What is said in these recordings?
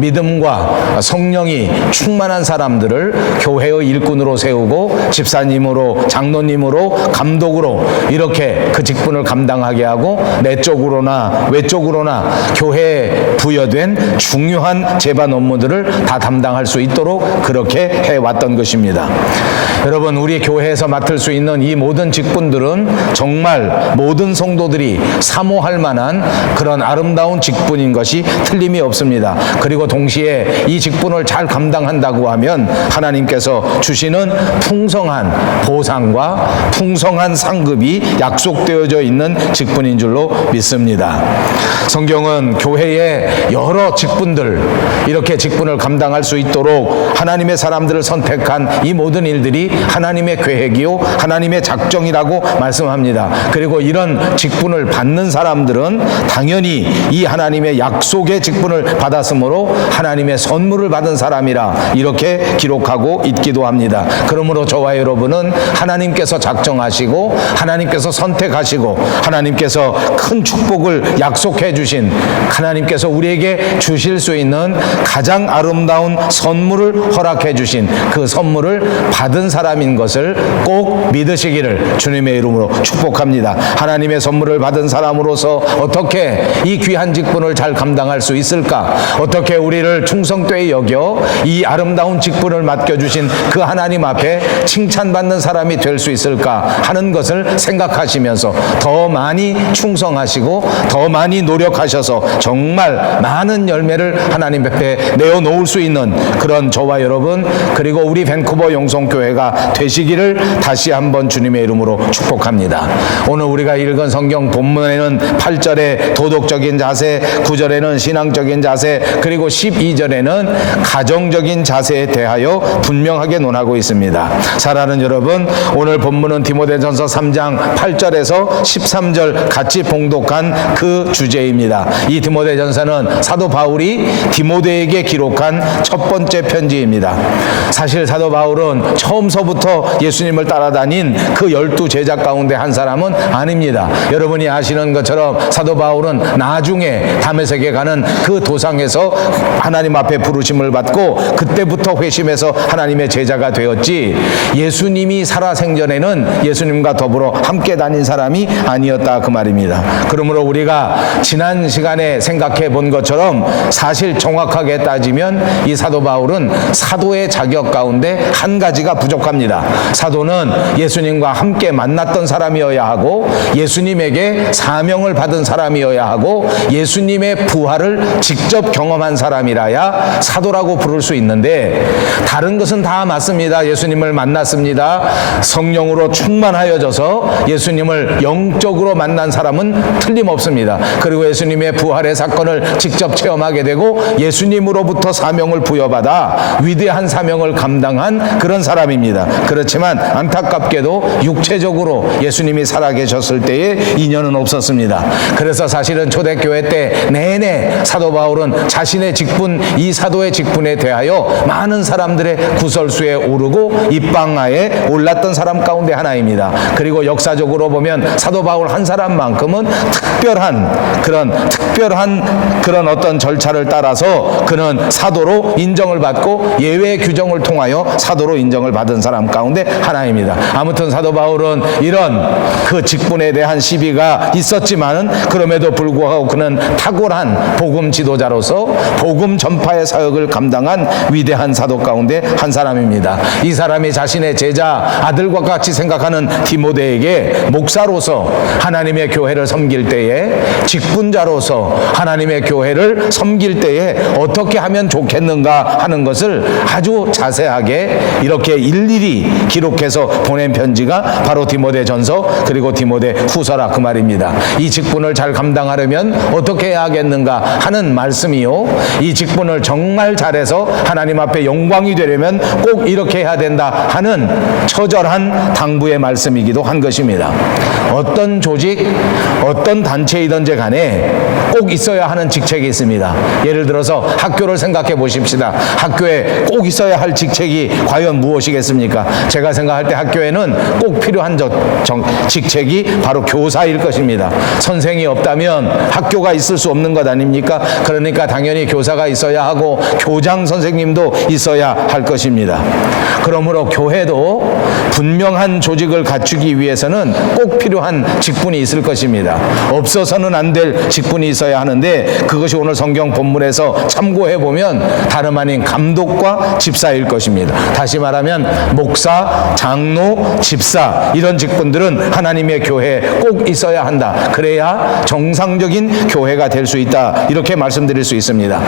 믿음과 성령이 충만한 사람들을 교회의 일꾼으로 세우고 집사님으로, 장로님으로, 감독으로 이렇게 그 직분을 감당하게 하고 내적으로나 외적으로나 교회에 부여된 중요한 제반 업무들을 다 담당할 수 있도록 그렇게 해왔던 것입니다. 여러분, 우리 교회에서 맡을 수 있는 이 모든 직분들은 정말 모든 성도들이 사모할 만한 그런 아름다운 직분인 것이 틀림이 없습니다. 그리고 동시에 이 직분을 잘 감당한다고 하면 하나님께서 주시는 풍성한 보상과 풍성한 상급이 약속되어져 있는 직분인 줄로 믿습니다. 성경은 교회의 여러 직분들, 이렇게 직분을 감당할 수 있도록 하나님의 사람들을 선택한 이 모든 일들이 하나님의 계획이요 하나님의 작정이라고 말씀합니다. 그리고 이런 직분을 받는 사람들은 당연히 이 하나님의 약속의 직분을 받았으므로 하나님의 선물을 받은 사람이라 이렇게 기록하고 있기도 합니다. 그러므로 저와 여러분은 하나님께서 작정하시고 하나님께서 선택하시고 하나님께서 큰 축복을 약속해 주신, 하나님께서 우리에게 주실 수 있는 가장 아름다운 선물을 허락해 주신 그 선물을 받은 사람인 것을 꼭 믿으시기를 주님의 이름으로 축복합니다. 하나님의 선물을 받은 사람으로서 어떻게 이 귀한 직분을 잘 감당할 수 있을까? 어떻게 우리를 충성되이 여겨 이 아름다운 직분을 맡겨주신 그 하나님 앞에 칭찬받는 사람이 될 수 있을까 하는 것을 생각하시면서 더 많이 충성하시고 더 많이 노력하셔서 정말 많은 열매를 하나님 앞에 내어놓을 수 있는 그런 저와 여러분, 그리고 우리 밴쿠버 영성교회가 되시기를 다시 한번 주님의 이름으로 축복합니다. 오늘 우리가 읽은 성경 본문에는 8절에 도덕적인 자세, 9절에는 신앙적인 자세, 그리고 12절에는 가정적인 자세에 대하여 분명하게 논하고 있습니다. 사랑하는 여러분, 오늘 본문은 디모데전서 3장 8절에서 13절 같이 봉독한 그 주제입니다. 이 디모데전서는 사도 바울이 디모데에게 기록한 첫 번째 편지입니다. 사실 사도 바울은 처음서부터 예수님을 따라다닌 그 12 제자 가운데 한 사람은 아닙니다. 여러분이 아시는 것처럼 사도 바울은 나중에 다메섹에 가는 그 도상에서 하나님 앞에 부르심을 받고 그때부터 회심해서 하나님의 제자가 되었지, 예수님이 살아생전에는 예수님과 더불어 함께 다닌 사람이 아니었다 그 말입니다. 그러므로 우리가 지난 시간에 생각해 본 것처럼 사실 정확하게 따지면 이 사도 바울은 사도의 자격 가운데 한 가지가 부족합니다. 사도는 예수님과 함께 만났던 사람이어야 하고 예수님에게 사명을 받은 사람이어야 하고 예수님의 부활을 직접 경험한 사람이라야 사도라고 부를 수 있는데, 다른 것은 다 맞습니다. 예수님을 만났습니다. 성령으로 충만하여져서 예수님을 영적으로 만난 사람은 틀림없습니다. 그리고 예수님의 부활의 사건을 직접 체험하게 되고 예수님으로부터 사명을 부여받아 위대한 사명을 감당한 그런 사람입니다. 그렇지만 안타깝게도 육체적으로 예수님이 살아계셨을 때의 인연은 없었습니다. 그래서 사실은 초대교회 때 내내 사도 바울은 자신의 직분, 이 사도의 직분에 대하여 많은 사람들의 구설수에 오르고 입방아에 올랐던 사람 가운데 하나입니다. 그리고 역사적으로 보면 사도 바울 한 사람만큼은 특별한 그런 어떤 절차를 따라서 그는 사도로 인정을 받고 예외 규정을 통하여 사도로 인정을 받은 사람 가운데 하나입니다. 아무튼 사도 바울은 이런 그 직분에 대한 시비가 있었지만은 그럼에도 불구하고 그는 탁월한 복음 지도자로서 복음 전파의 사역을 감당한 위대한 사도 가운데 한 사람입니다. 이 사람이 자신의 제자 아들과 같이 생각하는 디모데에게 목사로서 하나님의 교회를 섬길 때에, 직분자로서 하나님의 교회를 섬길 때에 어떻게 하면 좋겠는가 하는 것을 아주 자세하게 이렇게 일일이 기록해서 보낸 편지가 바로 디모데전서 그리고 디모데 후서라 그 말입니다. 이 직분을 잘 감당하려면 어떻게 해야 하겠는가 하는 말씀이요, 이 직분을 정말 잘해서 하나님 앞에 영광이 되려면 꼭 이렇게 해야 된다 하는 처절한 당부의 말씀이기도 한 것입니다. 어떤 조직, 어떤 단체이든지 간에 꼭 있어야 하는 직책이 있습니다. 예를 들어서 학교를 생각해 보십시다. 학교에 꼭 있어야 할 직책이 과연 무엇이겠습니까? 제가 생각할 때 학교에는 꼭 필요한 직책이 바로 교사일 것입니다. 선생이 없다면 학교가 있을 수 없는 것 아닙니까? 그러니까 당연히 교사 선교사가 있어야 하고 교장 선생님도 있어야 할 것입니다. 그러므로 교회도 분명한 조직을 갖추기 위해서는 꼭 필요한 직분이 있을 것입니다. 없어서는 안 될 직분이 있어야 하는데, 그것이 오늘 성경 본문에서 참고해 보면 다름 아닌 감독과 집사일 것입니다. 다시 말하면 목사, 장로, 집사, 이런 직분들은 하나님의 교회에 꼭 있어야 한다. 그래야 정상적인 교회가 될 수 있다, 이렇게 말씀드릴 수 있습니다.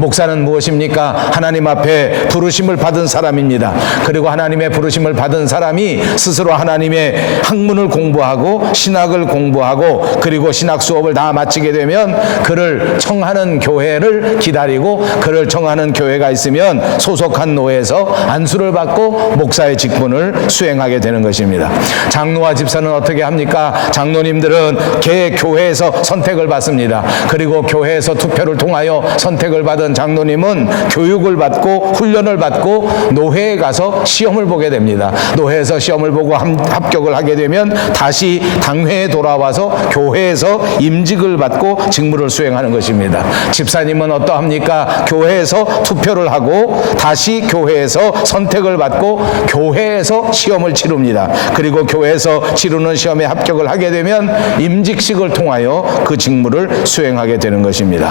목사는 무엇입니까? 하나님 앞에 부르심을 받은 사람입니다. 그리고 하나님의 부르심을 받은 사람이 스스로 하나님의 학문을 공부하고 신학을 공부하고 그리고 신학 수업을 다 마치게 되면 그를 청하는 교회를 기다리고, 그를 청하는 교회가 있으면 소속한 노회에서 안수를 받고 목사의 직분을 수행하게 되는 것입니다. 장로와 집사는 어떻게 합니까? 장로님들은 교회에서 선택을 받습니다. 그리고 교회에서 투표를 통하여 선택을 받은 장로님은 교육을 받고 훈련을 받고 노회에 가서 시험을 보게 됩니다. 노회에서 시험을 보고 합격을 하게 되면 다시 당회에 돌아와서 교회에서 임직을 받고 직무를 수행하는 것입니다. 집사님은 어떠합니까? 교회에서 투표를 하고 다시 교회에서 선택을 받고 교회에서 시험을 치릅니다. 그리고 교회에서 치르는 시험에 합격을 하게 되면 임직식을 통하여 그 직무를 수행하게 되는 것입니다.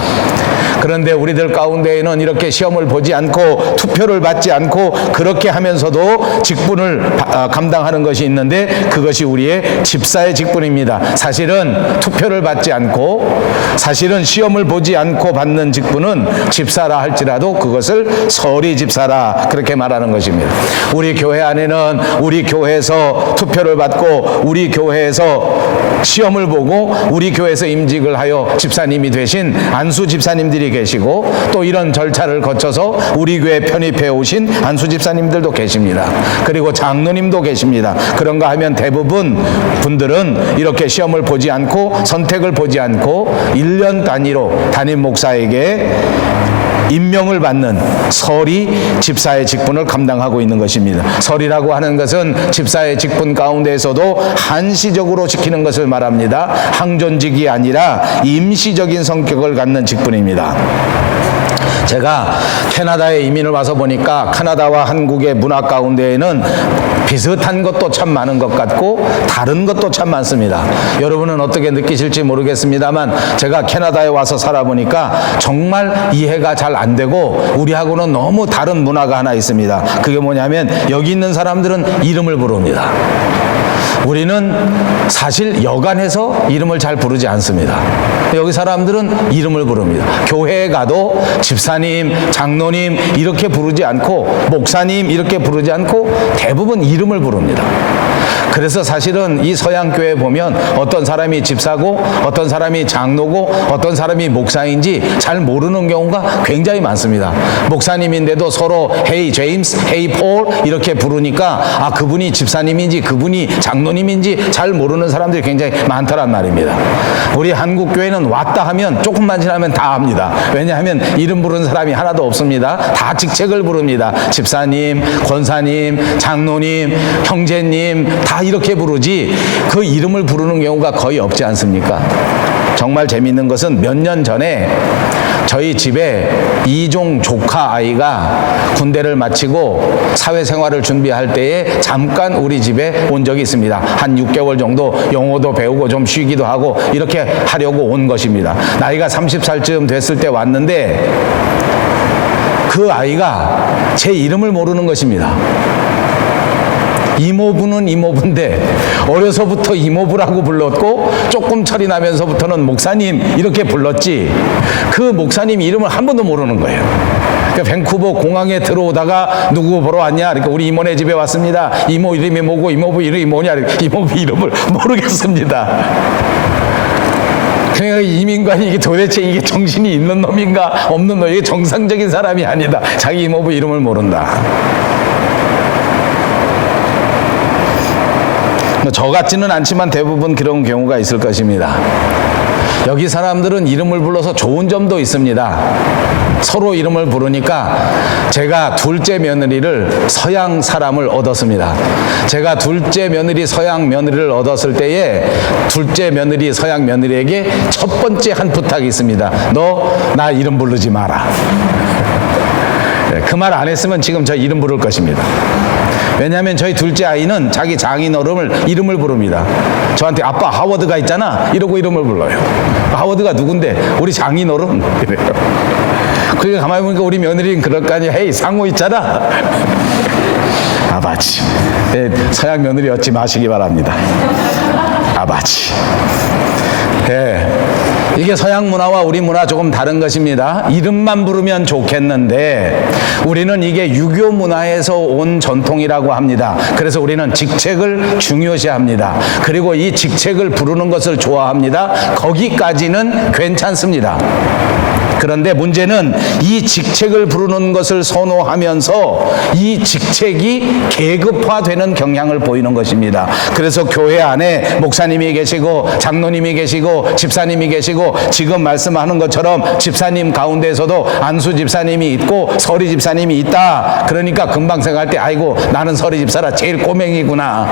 그런데 우리들 가운데에는 이렇게 시험을 보지 않고 투표를 받지 않고 그렇게 하면서도 직분을 감당하는 것이 있는데, 그것이 우리의 집사의 직분입니다. 사실은 투표를 받지 않고, 사실은 시험을 보지 않고 받는 직분은 집사라 할지라도 그것을 서리 집사라, 그렇게 말하는 것입니다. 우리 교회 안에는 우리 교회에서 투표를 받고 우리 교회에서 시험을 보고 우리 교회에서 임직을 하여 집사님이 되신 안수 집사님들이 계시고, 또 이런 절차를 거쳐서 우리 교회에 편입해 오신 안수 집사님들도 계십니다. 그리고 장로님도 계십니다. 그런가 하면 대부분 분들은 이렇게 시험을 보지 않고 선택을 보지 않고 1년 단위로 담임 목사에게 임명을 받는 서리 집사의 직분을 감당하고 있는 것입니다. 서리라고 하는 것은 집사의 직분 가운데에서도 한시적으로 지키는 것을 말합니다. 항존직이 아니라 임시적인 성격을 갖는 직분입니다. 제가 캐나다에 이민을 와서 보니까 캐나다와 한국의 문화 가운데에는 비슷한 것도 참 많은 것 같고 다른 것도 참 많습니다. 여러분은 어떻게 느끼실지 모르겠습니다만, 제가 캐나다에 와서 살아보니까 정말 이해가 잘 안 되고 우리하고는 너무 다른 문화가 하나 있습니다. 그게 뭐냐면 여기 있는 사람들은 이름을 부릅니다. 우리는 사실 여간해서 이름을 잘 부르지 않습니다. 여기 사람들은 이름을 부릅니다. 교회에 가도 집사님, 장로님 이렇게 부르지 않고, 목사님 이렇게 부르지 않고 대부분 이름을 부릅니다. 그래서 사실은 이 서양교회 보면 어떤 사람이 집사고 어떤 사람이 장로고 어떤 사람이 목사인지 잘 모르는 경우가 굉장히 많습니다. 목사님인데도 서로 헤이 제임스, 헤이 폴 이렇게 부르니까 그분이 집사님인지 그분이 장로님인지 잘 모르는 사람들이 굉장히 많더란 말입니다. 우리 한국교회는 왔다 하면 조금만 지나면 다 합니다. 왜냐하면 이름 부르는 사람이 하나도 없습니다. 다 직책을 부릅니다. 집사님, 권사님, 장로님, 형제님 다 이렇게 부르지 그 이름을 부르는 경우가 거의 없지 않습니까? 정말 재미있는 것은 몇 년 전에 저희 집에 이종 조카 아이가 군대를 마치고 사회생활을 준비할 때에 잠깐 우리 집에 온 적이 있습니다. 한 6개월 정도 영어도 배우고 좀 쉬기도 하고 이렇게 하려고 온 것입니다. 나이가 30살쯤 됐을 때 왔는데 그 아이가 제 이름을 모르는 것입니다. 이모부는 이모부인데 어려서부터 이모부라고 불렀고 조금 철이 나면서부터는 목사님 이렇게 불렀지 그 목사님 이름을 한 번도 모르는 거예요. 그러니까 밴쿠버 공항에 들어오다가 누구 보러 왔냐? 그러니까 우리 이모네 집에 왔습니다. 이모 이름이 뭐고 이모부 이름이 뭐냐? 이모부 이름을 모르겠습니다. 그러니까 이민관이 이게 도대체 이게 정신이 있는 놈인가 없는 놈, 이게 정상적인 사람이 아니다. 자기 이모부 이름을 모른다. 저 같지는 않지만 대부분 그런 경우가 있을 것입니다. 여기 사람들은 이름을 불러서 좋은 점도 있습니다. 서로 이름을 부르니까 제가 둘째 며느리를 서양 사람을 얻었습니다. 제가 둘째 며느리 서양 며느리를 얻었을 때에 둘째 며느리 서양 며느리에게 첫 번째 한 부탁이 있습니다. 너 나 이름 부르지 마라. 그 말 안 했으면 지금 저 이름 부를 것입니다. 왜냐하면 저희 둘째 아이는 자기 장인어른을 이름을 부릅니다. 저한테 아빠 하워드가 있잖아 이러고 이름을 불러요. 하워드가 누군데? 우리 장인어른. 이래요. 그러니까 가만히 보니까 우리 며느리는 그럴 거 아니야. 헤이 상호 있잖아. 아버지. 네, 서양 며느리 얻지 마시기 바랍니다. 아버지. 네. 이게 서양 문화와 우리 문화 조금 다른 것입니다. 이름만 부르면 좋겠는데 우리는 이게 유교 문화에서 온 전통이라고 합니다. 그래서 우리는 직책을 중요시합니다. 그리고 이 직책을 부르는 것을 좋아합니다. 거기까지는 괜찮습니다. 그런데 문제는 이 직책을 부르는 것을 선호하면서 이 직책이 계급화되는 경향을 보이는 것입니다. 그래서 교회 안에 목사님이 계시고 장로님이 계시고 집사님이 계시고 지금 말씀하는 것처럼 집사님 가운데서도 안수 집사님이 있고 서리 집사님이 있다. 그러니까 금방 생각할 때 아이고 나는 서리 집사라 제일 꼬맹이구나.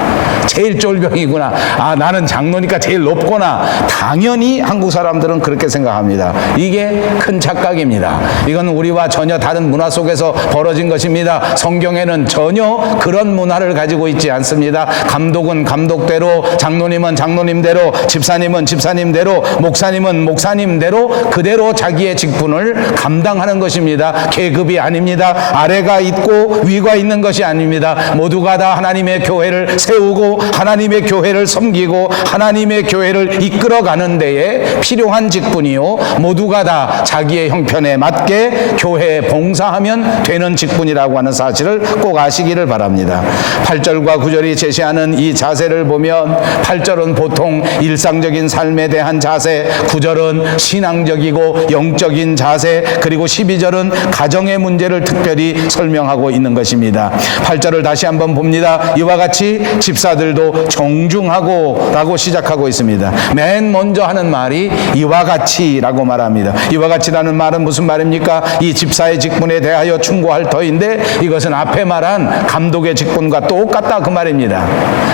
제일 쫄병이구나. 아 나는 장로니까 제일 높구나. 당연히 한국 사람들은 그렇게 생각합니다. 이게 큰 착각입니다. 이건 우리와 전혀 다른 문화 속에서 벌어진 것입니다. 성경에는 전혀 그런 문화를 가지고 있지 않습니다. 감독은 감독대로, 장로님은 장로님대로, 집사님은 집사님대로, 목사님은 목사님대로 그대로 자기의 직분을 감당하는 것입니다. 계급이 아닙니다. 아래가 있고 위가 있는 것이 아닙니다. 모두가 다 하나님의 교회를 세우고 하나님의 교회를 섬기고 하나님의 교회를 이끌어가는 데에 필요한 직분이요 모두가 다 자기의 형편에 맞게 교회에 봉사하면 되는 직분이라고 하는 사실을 꼭 아시기를 바랍니다. 8절과 9절이 제시하는 이 자세를 보면 8절은 보통 일상적인 삶에 대한 자세, 9절은 신앙적이고 영적인 자세, 그리고 12절은 가정의 문제를 특별히 설명하고 있는 것입니다. 8절을 다시 한번 봅니다. 이와 같이 집사들도 정중하고 라고 시작하고 있습니다. 맨 먼저 하는 말이 이와 같이 라고 말합니다. 이와 같이라는 말은 무슨 말입니까? 이 집사의 직분에 대하여 충고할 터인데 이것은 앞에 말한 감독의 직분과 똑같다 그 말입니다.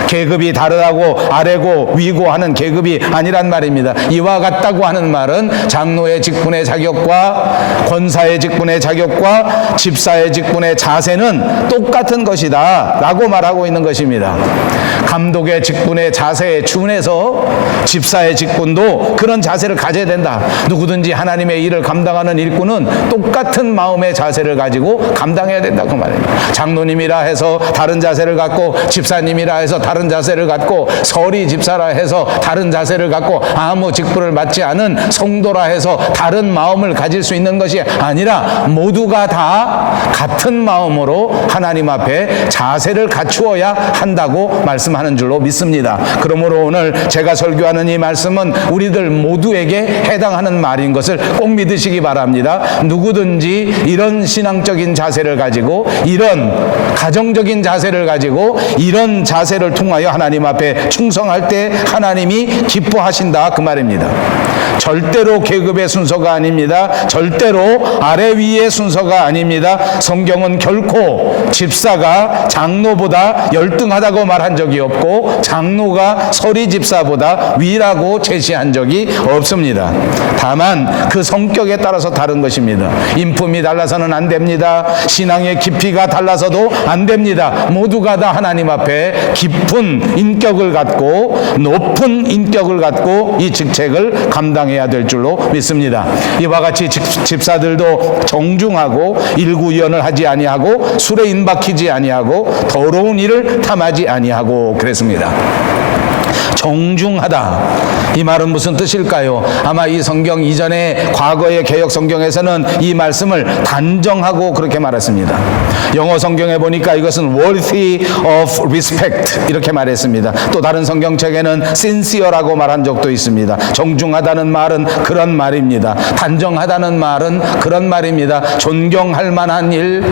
계급이 다르다고 아래고 위고 하는 계급이 아니란 말입니다. 이와 같다고 하는 말은 장로의 직분의 자격과 권사의 직분의 자격과 집사의 직분의 자세는 똑같은 것이다 라고 말하고 있는 것입니다. 감독의 직분의 자세에 준해서 집사의 직분도 그런 자세를 가져야 된다. 누구든지 하나님의 일을 감당하는 일꾼은 똑같은 마음의 자세를 가지고 감당해야 된다 그 말입니다. 장로님이라 해서 다른 자세를 갖고 집사님이라 해서 다른 자세를 갖고 서리 집사라 해서 다른 자세를 갖고 아무 직분을 맡지 않은 성도라 해서 다른 마음을 가질 수 있는 것이 아니라 모두가 다 같은 마음으로 하나님 앞에 자세를 갖추어야 한다고 말씀하는 줄로 믿습니다. 그러므로 오늘 제가 설교하는 이 말씀은 우리들 모두에게 해당하는 말인 것을 꼭 믿으시기 바랍니다. 누구든지 이런 신앙적인 자세를 가지고 이런 가정적인 자세를 가지고 이런 자세를 통하여 하나님 앞에 충성할 때 하나님이 기뻐하신다 그 말입니다. 절대로 계급의 순서가 아닙니다. 절대로 아래 위의 순서가 아닙니다. 성경은 결코 집사가 장로보다 열등하다고 말한 적이 없고 장로가 서리 집사보다 위라고 제시한 적이 없습니다. 다만 그 성격에 따라서 다른 것입니다. 인품이 달라서는 안 됩니다. 신앙의 깊이가 달라서도 안 됩니다. 모두가 다 하나님 앞에 깊은 인격을 갖고 높은 인격을 갖고 이 직책을 감당해야 될 줄로 믿습니다. 이와 같이 집사들도 정중하고 일구이연을 하지 아니하고 술에 인박히지 아니하고 더러운 일을 탐하지 아니하고 그랬습니다. 정중하다. 이 말은 무슨 뜻일까요? 아마 이 성경 이전에 과거의 개역 성경에서는 이 말씀을 단정하고 그렇게 말했습니다. 영어 성경에 보니까 이것은 worthy of respect 이렇게 말했습니다. 또 다른 성경책에는 sincere라고 말한 적도 있습니다. 정중하다는 말은 그런 말입니다. 단정하다는 말은 그런 말입니다. 존경할 만한 일,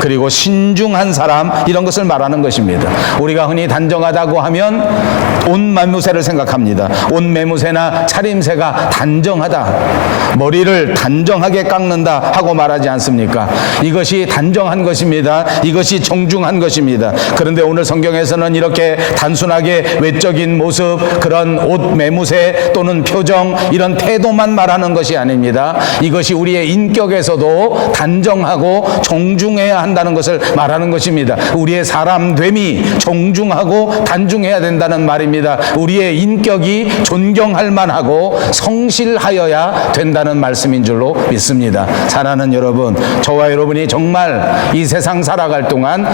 그리고 신중한 사람, 이런 것을 말하는 것입니다. 우리가 흔히 단정하다고 하면 옷 매무새를 생각합니다. 옷 매무새나 차림새가 단정하다, 머리를 단정하게 깎는다 하고 말하지 않습니까? 이것이 단정한 것입니다. 이것이 정중한 것입니다. 그런데 오늘 성경에서는 이렇게 단순하게 외적인 모습, 그런 옷 매무새 또는 표정, 이런 태도만 말하는 것이 아닙니다. 이것이 우리의 인격에서도 단정하고 정중해야 한다는 것을 말하는 것입니다. 우리의 사람됨이 정중하고 단중해야 된다는 말입니다. 우리의 인격이 존경할 만하고 성실하여야 된다는 말씀인 줄로 믿습니다. 사랑하는 여러분, 저와 여러분이 정말 이 세상 살아갈 동안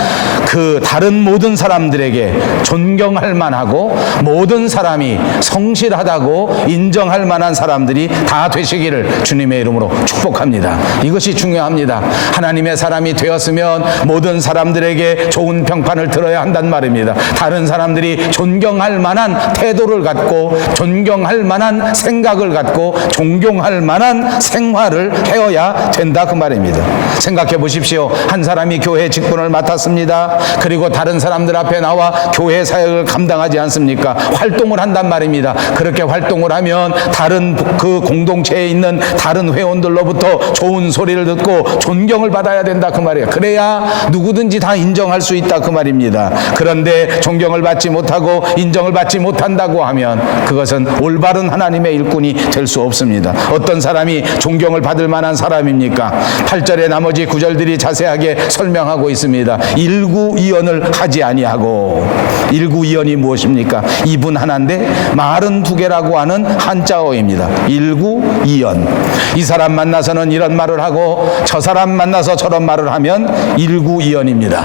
그 다른 모든 사람들에게 존경할 만하고 모든 사람이 성실하다고 인정할 만한 사람들이 다 되시기를 주님의 이름으로 축복합니다. 이것이 중요합니다. 하나님의 사람이 되었으면 모든 사람들에게 좋은 평판을 들어야 한단 말입니다. 다른 사람들이 존경할 만한 태도를 갖고, 존경할 만한 생각을 갖고, 존경할 만한 생활을 해야 된다, 그 말입니다. 생각해 보십시오. 한 사람이 교회 직분을 맡았습니다. 그리고 다른 사람들 앞에 나와 교회 사역을 감당하지 않습니까? 활동을 한단 말입니다. 그렇게 활동을 하면 다른 그 공동체에 있는 다른 회원들로부터 좋은 소리를 듣고 존경을 받아야 된다, 그 말이에요. 그래야 누구든지 다 인정할 수 있다, 그 말입니다. 그런데 존경을 받지 못하고 인정을 받지 못한다고 하면 그것은 올바른 하나님의 일꾼이 될 수 없습니다. 어떤 사람이 존경을 받을 만한 사람입니까? 8절의 나머지 구절들이 자세하게 설명하고 있습니다. 일구이언을 하지 아니하고. 일구이언이 무엇입니까? 이분 하나인데 말은 두 개라고 하는 한자어입니다. 일구이언. 이 사람 만나서는 이런 말을 하고 저 사람 만나서 저런 말을 하면 일구이언입니다.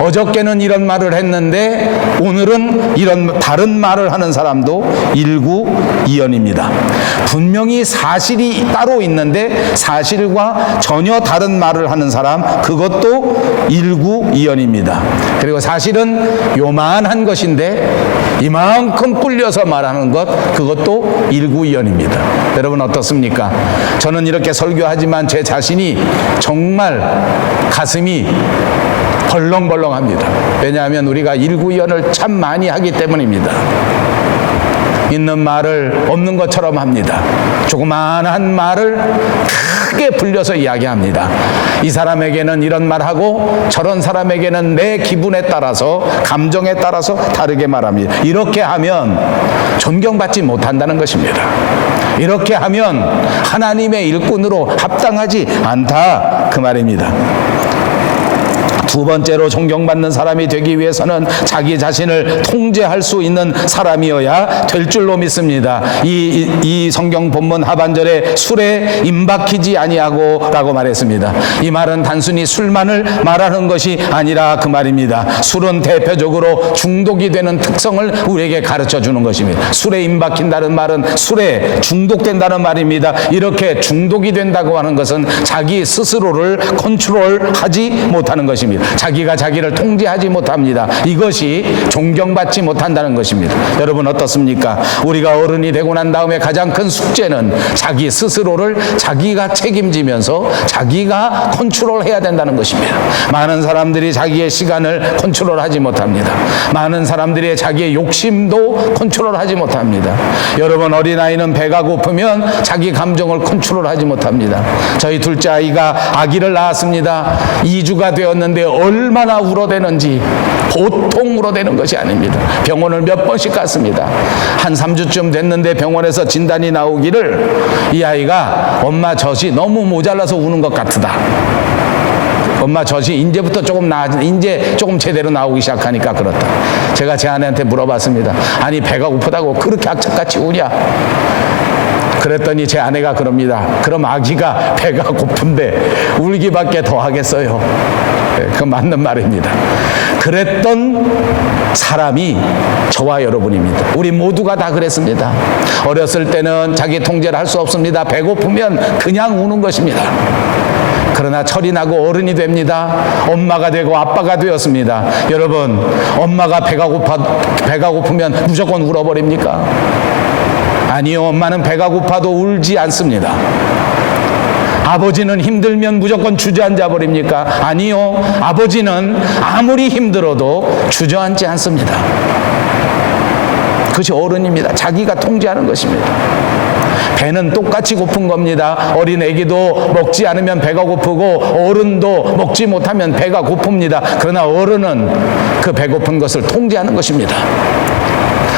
어저께는 이런 말을 했는데 오늘은 이런 다른 말을 하는 사람도 일구이언입니다. 분명히 사실이 따로 있는데 사실과 전혀 다른 말을 하는 사람, 그것도 일구이언입니다. 그리고 사실은 요만한 것인데 이만큼 불려서 말하는 것, 그것도 일구이언입니다. 여러분 어떻습니까? 저는 이렇게 설교하지만 제 자신이 정말 가슴이 벌렁벌렁합니다. 왜냐하면 우리가 일구이언을 참 많이 하기 때문입니다. 있는 말을 없는 것처럼 합니다. 조그마한 말을 크게 불려서 이야기합니다. 이 사람에게는 이런 말하고 저런 사람에게는 내 기분에 따라서, 감정에 따라서 다르게 말합니다. 이렇게 하면 존경받지 못한다는 것입니다. 이렇게 하면 하나님의 일꾼으로 합당하지 않다, 그 말입니다. 두 번째로 존경받는 사람이 되기 위해서는 자기 자신을 통제할 수 있는 사람이어야 될 줄로 믿습니다. 이 성경 본문 하반절에 술에 임박히지 아니하고 라고 말했습니다. 이 말은 단순히 술만을 말하는 것이 아니라 그 말입니다. 술은 대표적으로 중독이 되는 특성을 우리에게 가르쳐 주는 것입니다. 술에 임박힌다는 말은 술에 중독된다는 말입니다. 이렇게 중독이 된다고 하는 것은 자기 스스로를 컨트롤하지 못하는 것입니다. 자기가 자기를 통제하지 못합니다. 이것이 존경받지 못한다는 것입니다. 여러분 어떻습니까? 우리가 어른이 되고 난 다음에 가장 큰 숙제는 자기 스스로를 자기가 책임지면서 자기가 컨트롤해야 된다는 것입니다. 많은 사람들이 자기의 시간을 컨트롤하지 못합니다. 많은 사람들이 자기의 욕심도 컨트롤하지 못합니다. 여러분 어린아이는 배가 고프면 자기 감정을 컨트롤하지 못합니다. 저희 둘째 아이가 아기를 낳았습니다. 2주가 되었는데 얼마나 울어대는지, 보통 울어대는 것이 아닙니다. 병원을 몇 번씩 갔습니다. 한 3주쯤 됐는데 병원에서 진단이 나오기를 이 아이가 엄마 젖이 너무 모자라서 우는 것 같다. 엄마 젖이 이제부터 조금 이제 조금 제대로 나오기 시작하니까 그렇다. 제가 제 아내한테 물어봤습니다. 아니 배가 고프다고 그렇게 악착같이 우냐? 그랬더니 제 아내가 그럽니다. 그럼 아기가 배가 고픈데 울기밖에 더 하겠어요. 그 맞는 말입니다. 그랬던 사람이 저와 여러분입니다. 우리 모두가 다 그랬습니다. 어렸을 때는 자기 통제를 할 수 없습니다. 배고프면 그냥 우는 것입니다. 그러나 철이 나고 어른이 됩니다. 엄마가 되고 아빠가 되었습니다. 여러분, 엄마가 배가 고프면 무조건 울어버립니까? 아니요, 엄마는 배가 고파도 울지 않습니다. 아버지는 힘들면 무조건 주저앉아 버립니까? 아니요. 아버지는 아무리 힘들어도 주저앉지 않습니다. 그것이 어른입니다. 자기가 통제하는 것입니다. 배는 똑같이 고픈 겁니다. 어린 애기도 먹지 않으면 배가 고프고 어른도 먹지 못하면 배가 고픕니다. 그러나 어른은 그 배고픈 것을 통제하는 것입니다.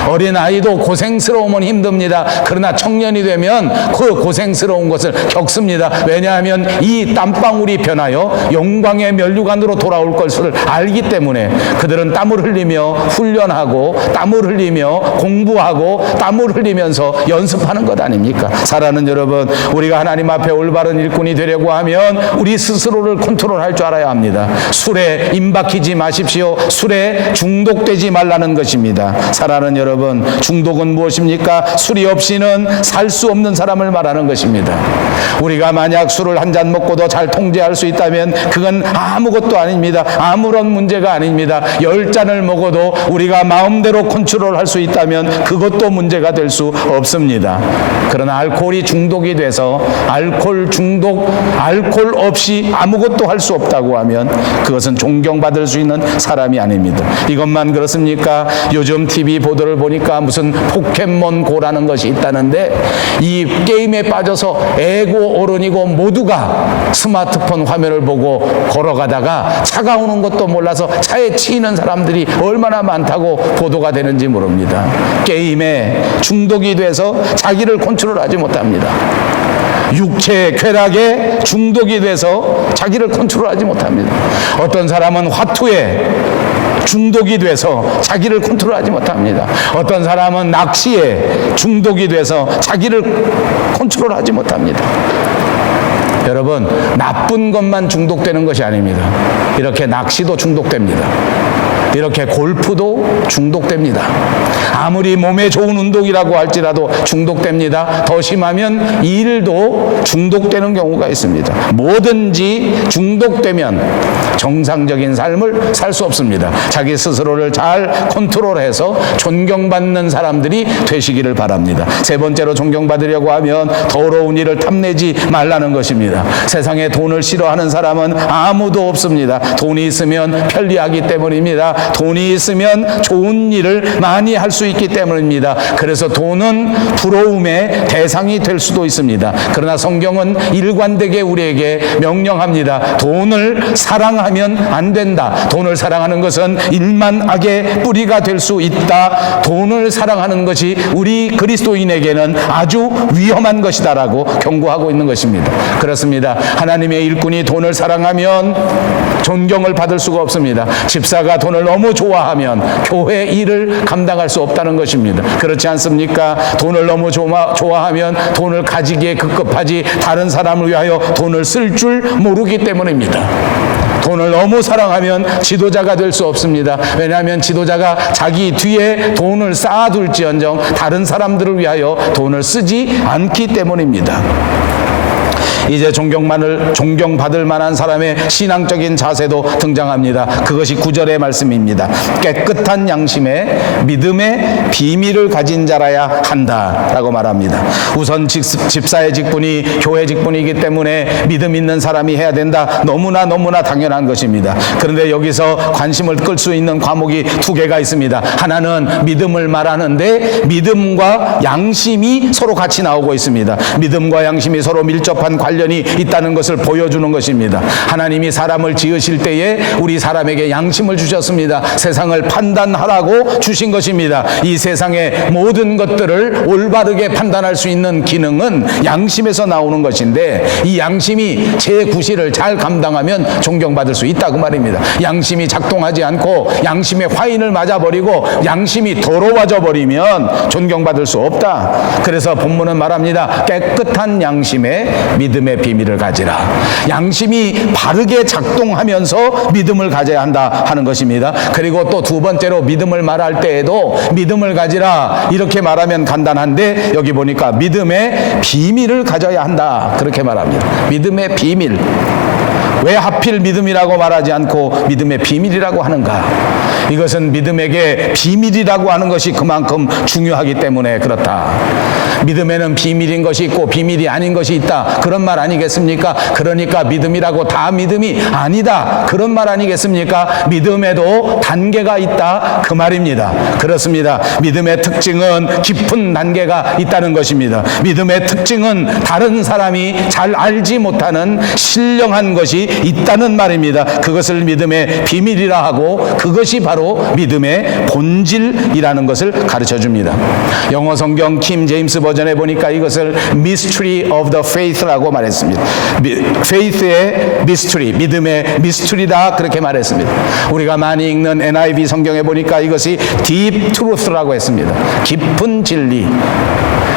어린아이도 고생스러우면 힘듭니다. 그러나 청년이 되면 그 고생스러운 것을 겪습니다. 왜냐하면 이 땀방울이 변하여 영광의 면류관으로 돌아올 것을 알기 때문에 그들은 땀을 흘리며 훈련하고 땀을 흘리며 공부하고 땀을 흘리면서 연습하는 것 아닙니까? 사랑하는 여러분, 우리가 하나님 앞에 올바른 일꾼이 되려고 하면 우리 스스로를 컨트롤할 줄 알아야 합니다. 술에 임박히지 마십시오. 술에 중독되지 말라는 것입니다. 사랑하는 여러분, 중독은 무엇입니까? 술이 없이는 살 수 없는 사람을 말하는 것입니다. 우리가 만약 술을 한 잔 먹고도 잘 통제할 수 있다면 그건 아무것도 아닙니다. 아무런 문제가 아닙니다. 10잔을 먹어도 우리가 마음대로 컨트롤할 수 있다면 그것도 문제가 될 수 없습니다. 그러나 알코올이 중독이 돼서 알코올 중독, 알코올 없이 아무것도 할 수 없다고 하면 그것은 존경받을 수 있는 사람이 아닙니다. 이것만 그렇습니까? 요즘 TV 보도를 보니까 무슨 포켓몬고라는 것이 있다는데 이 게임에 빠져서 애고 어른이고 모두가 스마트폰 화면을 보고 걸어가다가 차가 오는 것도 몰라서 차에 치이는 사람들이 얼마나 많다고 보도가 되는지 모릅니다. 게임에 중독이 돼서 자기를 컨트롤하지 못합니다. 육체의 쾌락에 중독이 돼서 자기를 컨트롤하지 못합니다. 어떤 사람은 화투에 중독이 돼서 자기를 컨트롤하지 못합니다. 어떤 사람은 낚시에 중독이 돼서 자기를 컨트롤하지 못합니다. 여러분, 나쁜 것만 중독되는 것이 아닙니다. 이렇게 낚시도 중독됩니다. 이렇게 골프도 중독됩니다. 아무리 몸에 좋은 운동이라고 할지라도 중독됩니다. 더 심하면 일도 중독되는 경우가 있습니다. 뭐든지 중독되면 정상적인 삶을 살 수 없습니다. 자기 스스로를 잘 컨트롤해서 존경받는 사람들이 되시기를 바랍니다. 세 번째로 존경받으려고 하면 더러운 일을 탐내지 말라는 것입니다. 세상에 돈을 싫어하는 사람은 아무도 없습니다. 돈이 있으면 편리하기 때문입니다. 돈이 있으면 좋은 일을 많이 할 수 있기 때문입니다. 그래서 돈은 부러움의 대상이 될 수도 있습니다. 그러나 성경은 일관되게 우리에게 명령합니다. 돈을 사랑하면 안 된다. 돈을 사랑하는 것은 일만 악의 뿌리가 될 수 있다. 돈을 사랑하는 것이 우리 그리스도인에게는 아주 위험한 것이다라고 경고하고 있는 것입니다. 그렇습니다. 하나님의 일꾼이 돈을 사랑하면 존경을 받을 수가 없습니다. 집사가 돈을 너무 좋아하면 교회 일을 감당할 수 없다는 것입니다. 그렇지 않습니까? 돈을 너무 좋아하면 돈을 가지기에 급급하지 다른 사람을 위하여 돈을 쓸 줄 모르기 때문입니다. 돈을 너무 사랑하면 지도자가 될 수 없습니다. 왜냐하면 지도자가 자기 뒤에 돈을 쌓아둘지언정 다른 사람들을 위하여 돈을 쓰지 않기 때문입니다. 이제 존경받을 만한 사람의 신앙적인 자세도 등장합니다. 그것이 9절의 말씀입니다. 깨끗한 양심에 믿음의 비밀을 가진 자라야 한다라고 말합니다. 우선 집사의 직분이 교회 직분이기 때문에 믿음 있는 사람이 해야 된다. 너무나 당연한 것입니다. 그런데 여기서 관심을 끌 수 있는 과목이 두 개가 있습니다. 하나는 믿음을 말하는데 믿음과 양심이 서로 같이 나오고 있습니다. 믿음과 양심이 서로 밀접한 관련이 있다는 것을 보여주는 것입니다. 하나님이 사람을 지으실 때에 우리 사람에게 양심을 주셨습니다. 세상을 판단하라고 주신 것입니다. 이 세상의 모든 것들을 올바르게 판단할 수 있는 기능은 양심에서 나오는 것인데 이 양심이 제 구실을 잘 감당하면 존경받을 수 있다고 말입니다. 양심이 작동하지 않고 양심의 화인을 맞아버리고 양심이 더러워져 버리면 존경받을 수 없다. 그래서 본문은 말합니다. 깨끗한 양심에 믿음의 비밀을 가지라. 양심이 바르게 작동하면서 믿음을 가져야 한다 하는 것입니다. 그리고 또 두 번째로 믿음을 말할 때에도 믿음을 가지라 이렇게 말하면 간단한데 여기 보니까 믿음의 비밀을 가져야 한다 그렇게 말합니다. 믿음의 비밀. 왜 하필 믿음이라고 말하지 않고 믿음의 비밀이라고 하는가? 이것은 믿음에게 비밀이라고 하는 것이 그만큼 중요하기 때문에 그렇다. 믿음에는 비밀인 것이 있고 비밀이 아닌 것이 있다, 그런 말 아니겠습니까? 그러니까 믿음이라고 다 믿음이 아니다, 그런 말 아니겠습니까? 믿음에도 단계가 있다, 그 말입니다. 그렇습니다. 믿음의 특징은 깊은 단계가 있다는 것입니다. 믿음의 특징은 다른 사람이 잘 알지 못하는 신령한 것이 있다는 말입니다. 그것을 믿음의 비밀이라 하고, 그것이 바로 믿음의 본질이라는 것을 가르쳐 줍니다. 영어 성경 킴 제임스 버전에 보니까 이것을 mystery of the faith라고 말했습니다. faith의 mystery, 믿음의 미스터리다, 그렇게 말했습니다. 우리가 많이 읽는 NIV 성경에 보니까 이것이 deep truth라고 했습니다. 깊은 진리.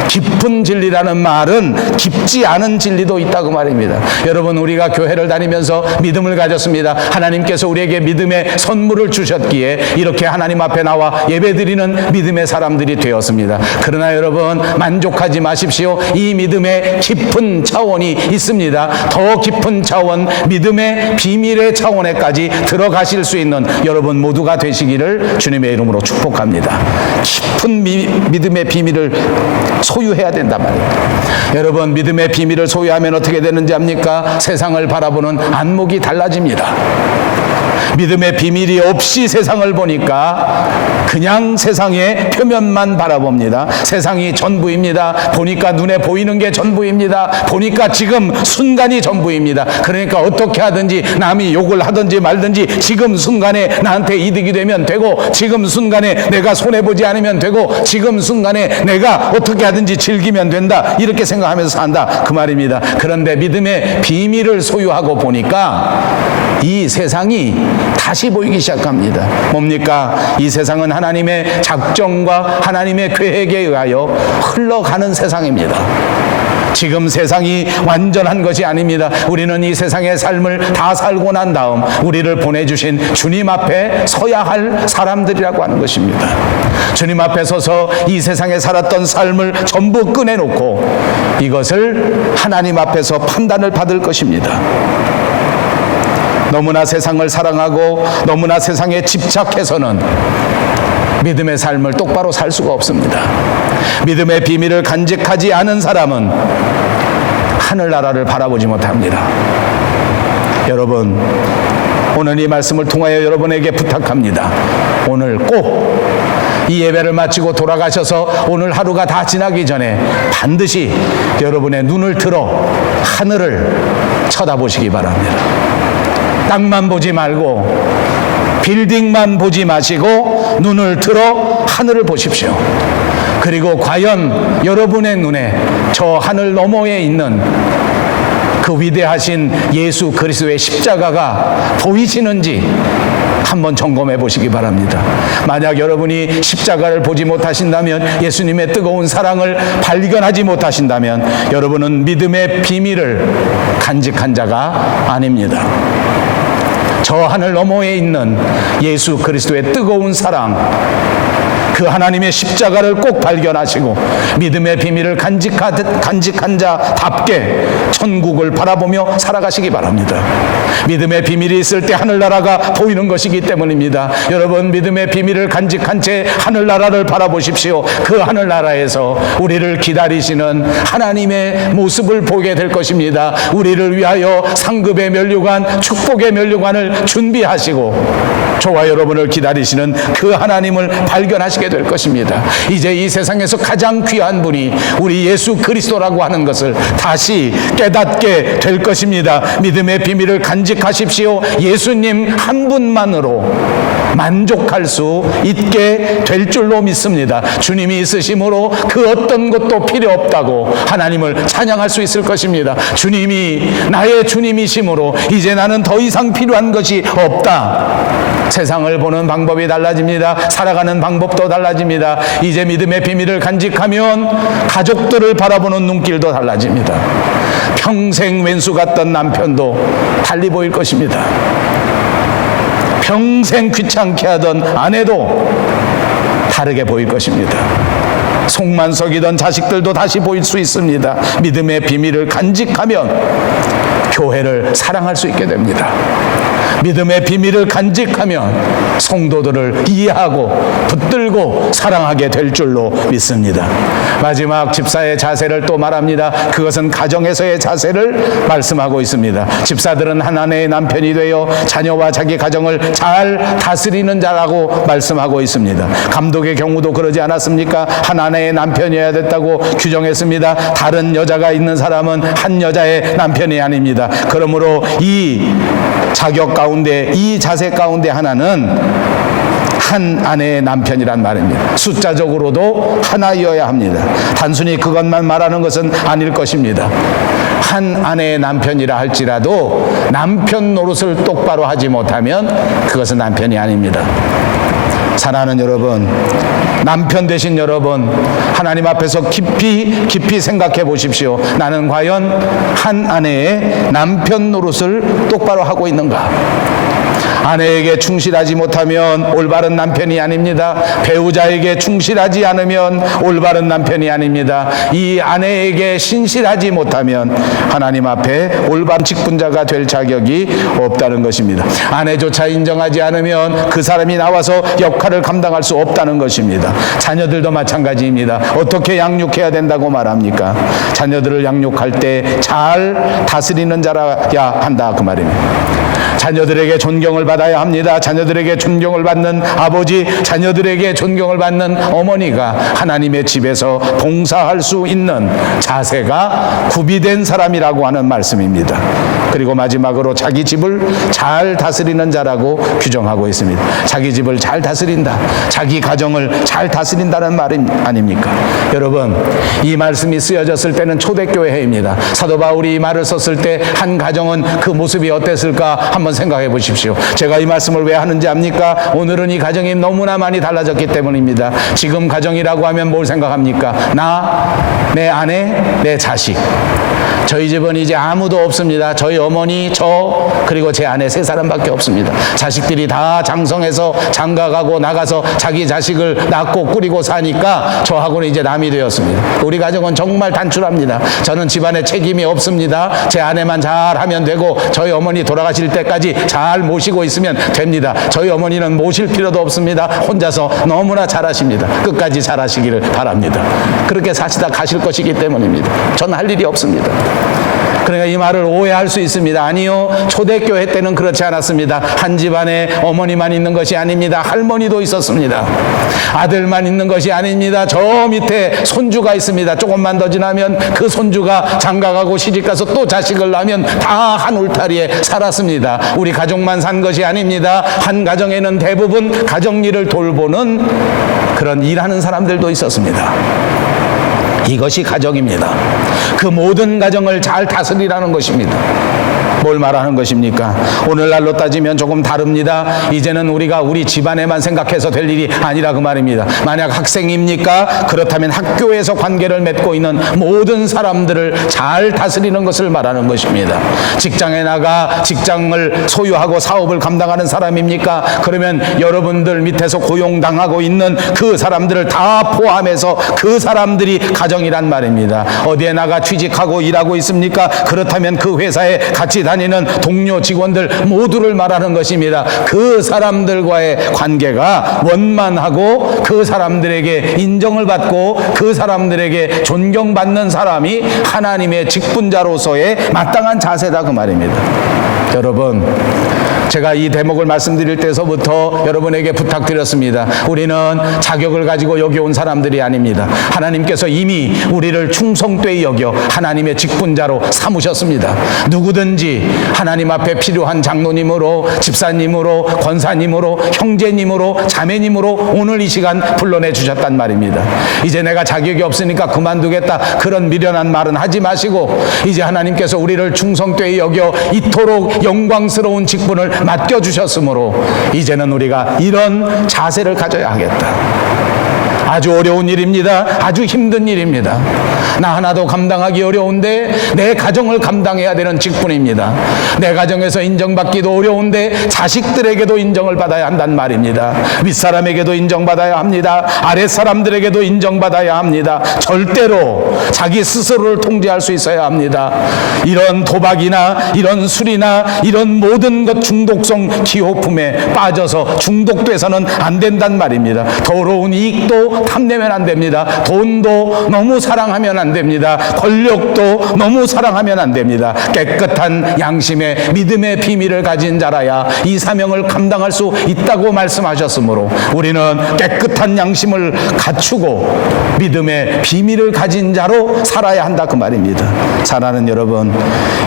깊은 진리라는 말은 깊지 않은 진리도 있다고 말입니다. 여러분, 우리가 교회를 다니면서 믿음을 가졌습니다. 하나님께서 우리에게 믿음의 선물을 주셨기에 이렇게 하나님 앞에 나와 예배드리는 믿음의 사람들이 되었습니다. 그러나 여러분, 만족하지 마십시오. 이 믿음의 깊은 차원이 있습니다. 더 깊은 차원, 믿음의 비밀의 차원에까지 들어가실 수 있는 여러분 모두가 되시기를 주님의 이름으로 축복합니다. 깊은 믿음의 비밀을 소유해야 된단 말입니다. 여러분, 믿음의 비밀을 소유하면 어떻게 되는지 압니까? 세상을 바라보는 안목이 달라집니다. 믿음의 비밀이 없이 세상을 보니까 그냥 세상의 표면만 바라봅니다. 세상이 전부입니다. 보니까 눈에 보이는 게 전부입니다. 보니까 지금 순간이 전부입니다. 그러니까 어떻게 하든지, 남이 욕을 하든지 말든지 지금 순간에 나한테 이득이 되면 되고, 지금 순간에 내가 손해보지 않으면 되고, 지금 순간에 내가 어떻게 하든지 즐기면 된다, 이렇게 생각하면서 산다, 그 말입니다. 그런데 믿음의 비밀을 소유하고 보니까 이 세상이 다시 보이기 시작합니다. 뭡니까? 이 세상은 하나님의 작정과 하나님의 계획에 의하여 흘러가는 세상입니다. 지금 세상이 완전한 것이 아닙니다. 우리는 이 세상의 삶을 다 살고 난 다음 우리를 보내주신 주님 앞에 서야 할 사람들이라고 하는 것입니다. 주님 앞에 서서 이 세상에 살았던 삶을 전부 꺼내놓고 이것을 하나님 앞에서 판단을 받을 것입니다. 너무나 세상을 사랑하고 너무나 세상에 집착해서는 믿음의 삶을 똑바로 살 수가 없습니다. 믿음의 비밀을 간직하지 않은 사람은 하늘나라를 바라보지 못합니다. 여러분, 오늘 이 말씀을 통하여 여러분에게 부탁합니다. 오늘 꼭 이 예배를 마치고 돌아가셔서 오늘 하루가 다 지나기 전에 반드시 여러분의 눈을 들어 하늘을 쳐다보시기 바랍니다. 땅만 보지 말고 빌딩만 보지 마시고 눈을 들어 하늘을 보십시오. 그리고 과연 여러분의 눈에 저 하늘 너머에 있는 그 위대하신 예수 그리스도의 십자가가 보이시는지 한번 점검해 보시기 바랍니다. 만약 여러분이 십자가를 보지 못하신다면, 예수님의 뜨거운 사랑을 발견하지 못하신다면 여러분은 믿음의 비밀을 간직한 자가 아닙니다. 저 하늘 너머에 있는 예수 그리스도의 뜨거운 사랑, 그 하나님의 십자가를 꼭 발견하시고 믿음의 비밀을 간직한 자답게 천국을 바라보며 살아가시기 바랍니다. 믿음의 비밀이 있을 때 하늘나라가 보이는 것이기 때문입니다. 여러분, 믿음의 비밀을 간직한 채 하늘나라를 바라보십시오. 그 하늘나라에서 우리를 기다리시는 하나님의 모습을 보게 될 것입니다. 우리를 위하여 상급의 면류관, 축복의 면류관을 준비하시고 저와 여러분을 기다리시는 그 하나님을 발견하시게 될 것입니다. 이제 이 세상에서 가장 귀한 분이 우리 예수 그리스도라고 하는 것을 다시 깨닫게 될 것입니다. 믿음의 비밀을 간직하십시오. 예수님 한 분만으로 만족할 수 있게 될 줄로 믿습니다. 주님이 있으심으로 그 어떤 것도 필요 없다고 하나님을 찬양할 수 있을 것입니다. 주님이 나의 주님이심으로 이제 나는 더 이상 필요한 것이 없다. 세상을 보는 방법이 달라집니다. 살아가는 방법도 달라집니다. 이제 믿음의 비밀을 간직하면 가족들을 바라보는 눈길도 달라집니다. 평생 왼수 같던 남편도 달리 보일 것입니다. 평생 귀찮게 하던 아내도 다르게 보일 것입니다. 속만 썩이던 자식들도 다시 보일 수 있습니다. 믿음의 비밀을 간직하면 교회를 사랑할 수 있게 됩니다. 믿음의 비밀을 간직하면 성도들을 이해하고 붙들고 사랑하게 될 줄로 믿습니다. 마지막 집사의 자세를 또 말합니다. 그것은 가정에서의 자세를 말씀하고 있습니다. 집사들은 한 아내의 남편이 되어 자녀와 자기 가정을 잘 다스리는 자라고 말씀하고 있습니다. 감독의 경우도 그러지 않았습니까? 한 아내의 남편이어야 됐다고 규정했습니다. 다른 여자가 있는 사람은 한 여자의 남편이 아닙니다. 그러므로 이 자격 가운데, 이 자세 가운데 하나는 한 아내의 남편이란 말입니다. 숫자적으로도 하나이어야 합니다. 단순히 그것만 말하는 것은 아닐 것입니다. 한 아내의 남편이라 할지라도 남편 노릇을 똑바로 하지 못하면 그것은 남편이 아닙니다. 사랑하는 여러분, 남편 되신 여러분, 하나님 앞에서 깊이 생각해 보십시오. 나는 과연 한 아내의 남편 노릇을 똑바로 하고 있는가? 아내에게 충실하지 못하면 올바른 남편이 아닙니다. 배우자에게 충실하지 않으면 올바른 남편이 아닙니다. 이 아내에게 신실하지 못하면 하나님 앞에 올바른 직분자가 될 자격이 없다는 것입니다. 아내조차 인정하지 않으면 그 사람이 나와서 역할을 감당할 수 없다는 것입니다. 자녀들도 마찬가지입니다. 어떻게 양육해야 된다고 말합니까? 자녀들을 양육할 때 잘 다스리는 자라야 한다, 그 말입니다. 자녀들에게 존경을 받아야 합니다. 자녀들에게 존경을 받는 아버지, 자녀들에게 존경을 받는 어머니가 하나님의 집에서 봉사할 수 있는 자세가 구비된 사람이라고 하는 말씀입니다. 그리고 마지막으로 자기 집을 잘 다스리는 자라고 규정하고 있습니다. 자기 집을 잘 다스린다, 자기 가정을 잘 다스린다는 말이 아닙니까? 여러분, 이 말씀이 쓰여졌을 때는 초대교회입니다. 사도 바울이 이 말을 썼을 때 한 가정은 그 모습이 어땠을까 한번 생각해 보십시오. 제가 이 말씀을 왜 하는지 압니까? 오늘은 이 가정이 너무나 많이 달라졌기 때문입니다. 지금 가정이라고 하면 뭘 생각합니까? 나, 내 아내, 내 자식. 저희 집은 이제 아무도 없습니다. 저희 어머니, 저, 그리고 제 아내 3사람밖에 없습니다. 자식들이 다 장성해서 장가가고 나가서 자기 자식을 낳고 꾸리고 사니까 저하고는 이제 남이 되었습니다. 우리 가정은 정말 단출합니다. 저는 집안에 책임이 없습니다. 제 아내만 잘하면 되고 저희 어머니 돌아가실 때까지 잘 모시고 있으면 됩니다. 저희 어머니는 모실 필요도 없습니다. 혼자서 너무나 잘하십니다. 끝까지 잘하시기를 바랍니다. 그렇게 사시다 가실 것이기 때문입니다. 전 할 일이 없습니다. 그러니까 이 말을 오해할 수 있습니다. 아니요, 초대교회 때는 그렇지 않았습니다. 한 집안에 어머니만 있는 것이 아닙니다. 할머니도 있었습니다. 아들만 있는 것이 아닙니다. 저 밑에 손주가 있습니다. 조금만 더 지나면 그 손주가 장가가고 시집가서 또 자식을 낳으면 다 한 울타리에 살았습니다. 우리 가족만 산 것이 아닙니다. 한 가정에는 대부분 가정일을 돌보는 그런 일하는 사람들도 있었습니다. 이것이 가정입니다. 그 모든 가정을 잘 다스리라는 것입니다. 뭘 말하는 것입니까? 오늘날로 따지면 조금 다릅니다. 이제는 우리가 우리 집안에만 생각해서 될 일이 아니라 그 말입니다. 만약 학생입니까? 그렇다면 학교에서 관계를 맺고 있는 모든 사람들을 잘 다스리는 것을 말하는 것입니다. 직장에 나가 직장을 소유하고 사업을 감당하는 사람입니까? 그러면 여러분들 밑에서 고용당하고 있는 그 사람들을 다 포함해서 그 사람들이 가정이란 말입니다. 어디에 나가 취직하고 일하고 있습니까? 그렇다면 그 회사에 같이 다니는 동료 직원들 모두를 말하는 것입니다. 그 사람들과의 관계가 원만하고 그 사람들에게 인정을 받고 그 사람들에게 존경받는 사람이 하나님의 직분자로서의 마땅한 자세다, 그 말입니다. 여러분, 제가 이 대목을 말씀드릴 때서부터 여러분에게 부탁드렸습니다. 우리는 자격을 가지고 여기 온 사람들이 아닙니다. 하나님께서 이미 우리를 충성되이 여겨 하나님의 직분자로 삼으셨습니다. 누구든지 하나님 앞에 필요한 장로님으로, 집사님으로, 권사님으로, 형제님으로, 자매님으로 오늘 이 시간 불러내 주셨단 말입니다. 이제 내가 자격이 없으니까 그만두겠다, 그런 미련한 말은 하지 마시고 이제 하나님께서 우리를 충성되이 여겨 이토록 영광스러운 직분을 맡겨주셨으므로 이제는 우리가 이런 자세를 가져야 하겠다. 아주 어려운 일입니다. 아주 힘든 일입니다. 나 하나도 감당하기 어려운데 내 가정을 감당해야 되는 직분입니다. 내 가정에서 인정받기도 어려운데 자식들에게도 인정을 받아야 한단 말입니다. 윗사람에게도 인정받아야 합니다. 아랫사람들에게도 인정받아야 합니다. 절대로 자기 스스로를 통제할 수 있어야 합니다. 이런 도박이나 이런 술이나 이런 모든 것 중독성 기호품에 빠져서 중독돼서는 안 된단 말입니다. 더러운 이익도 탐내면 안 됩니다. 돈도 너무 사랑하면 안 됩니다. 권력도 너무 사랑하면 안 됩니다. 깨끗한 양심의 믿음의 비밀을 가진 자라야 이 사명을 감당할 수 있다고 말씀하셨으므로 우리는 깨끗한 양심을 갖추고 믿음의 비밀을 가진 자로 살아야 한다 그 말입니다. 사랑하는 여러분,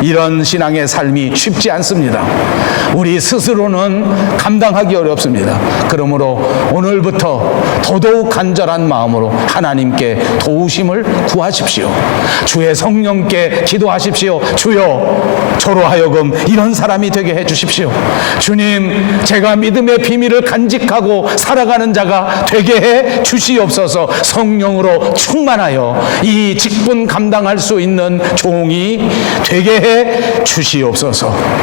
이런 신앙의 삶이 쉽지 않습니다. 우리 스스로는 감당하기 어렵습니다. 그러므로 오늘부터 더더욱 간절한 마음으로 하나님께 도우심을 구하십시오. 주의 성령께 기도하십시오. 주여, 저로 하여금 이런 사람이 되게 해주십시오. 주님, 제가 믿음의 비밀을 간직하고 살아가는 자가 되게 해 주시옵소서. 성령으로 충만하여 이 직분 감당할 수 있는 종이 되게 해 주시옵소서.